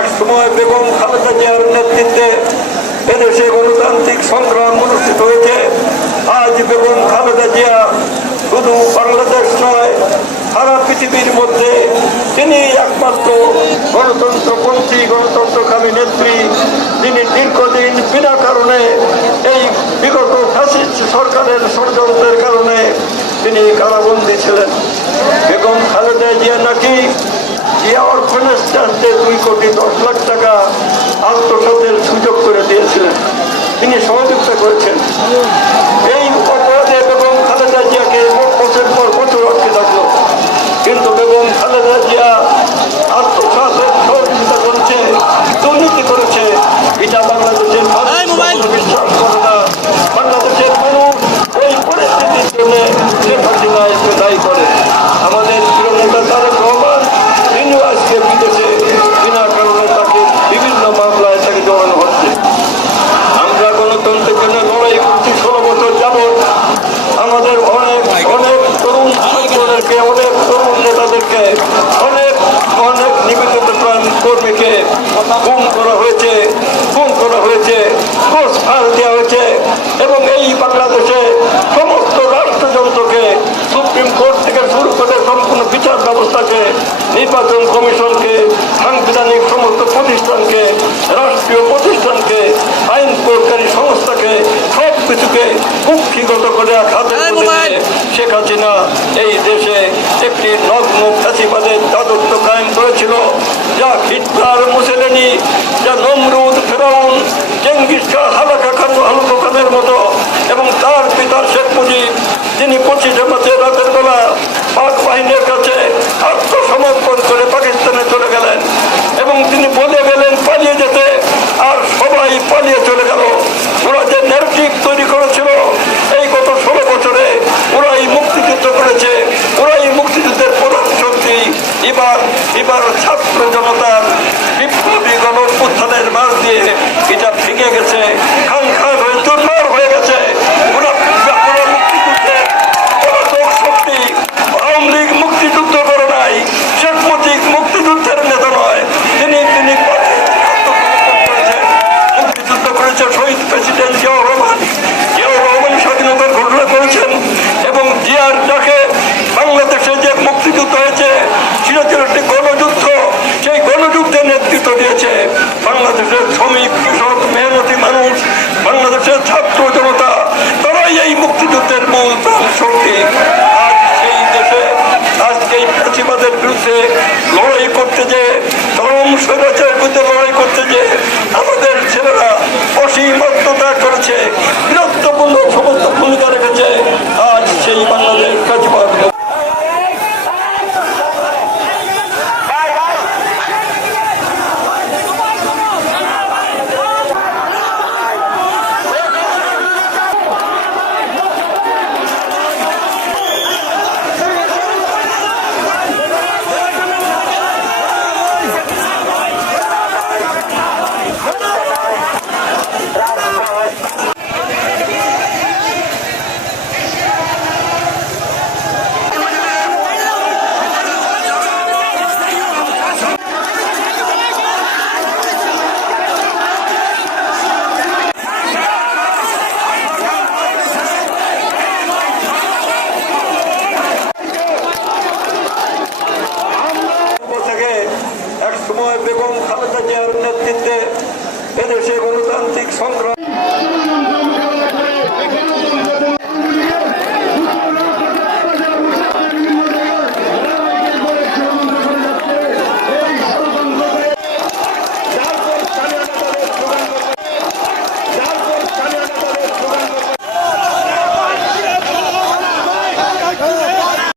এক সময় বেগম খালেদা জিয়ার নেতৃত্বে এদেশে গণতান্ত্রিক সংগ্রাম অনুষ্ঠিত হয়েছে। আজ বেগম খালেদা জিয়া শুধু বাংলাদেশ নয়, সারা পৃথিবীর মধ্যে তিনি একমাত্র গণতন্ত্রপন্থী গণতন্ত্রকামী নেত্রী তিনি দীর্ঘদিন বিনা কারণে এই বিগত ফ্যাসিস্ট সরকারের ষড়যন্ত্রের কারণে তিনি কারাবন্দী ছিলেন। বেগম খালেদা জিয়া নাকি জিয়া অর্ফানেজ ট্রাস্টে দুই কোটি দশ লাখ টাকা আত্মসাতের সুযোগ করে দিয়েছিলেন, তিনি সহযোগিতা করেছেন। এই অপরাধে বেগম খালেদা জিয়াকে বছর পর বছর আটকে থাকল কিন্তু বেগম খালেদা জিয়া গুম করা হয়েছে গুম করা হয়েছে ঘোষ ফাঁস দেওয়া হয়েছে এবং এই বাংলাদেশে সমস্ত রাষ্ট্রযন্ত্রকে সুপ্রিম কোর্ট থেকে শুরু করে সম্পূর্ণ বিচার ব্যবস্থাকে নির্বাচন কমিশনকে সাংবিধানিক সমস্ত প্রতিষ্ঠানকে রাষ্ট্রীয় প্রতিষ্ঠানকে আইন প্রয়োগকারী সংস্থাকে সব কিছুকে কুক্ষিগত করে হাতে শেখ হাসিনা। এই দেশে একটি নগ্ন ফ্যাসিবাদের রাজত্ব কায়েম করেছিল। মুসেলেনি যা নমরুদ ফেরাউন চেঙ্গিস খান হালাকা খান হালুকো খানের মতো এবং তার পিতা শেখ মুজিব, যিনি পঁচিশে মাসে রাতের বেলা পাক বাহিনীর কাছে আত্মসমর্পণ করে পাকিস্তানে চলে গেলেন এবং তিনি বলে গেলেন, পালিয়ে যেতে। আর সবাই পালিয়ে চলে গেল। ওরা যে ন্যারেটিভ তৈরি করেছিল, এই গত ষোলো বছরে ওরাই মুক্তিযুদ্ধ করেছে। ওরাই মুক্তিযুদ্ধের প্রধান শক্তি। এবার এবার ছাত্র জনতার বিপ্লবী গণ উত্থানের মাঝ দিয়ে এটা ভেঙে গেছে খান খান হয়ে চুরমার হয়ে গেছে। শক্তি। আওয়ামী মুক্তিযুদ্ধ মুক্তিযুদ্ধের তিনি তিনি মুক্তিযুদ্ধ করেছে প্রেসিডেন্ট করেছেন এবং যে মুক্তিযুদ্ধ হয়েছে একটি গণযুদ্ধ গণযুদ্ধের দিয়েছে। বাংলাদেশের শ্রমিক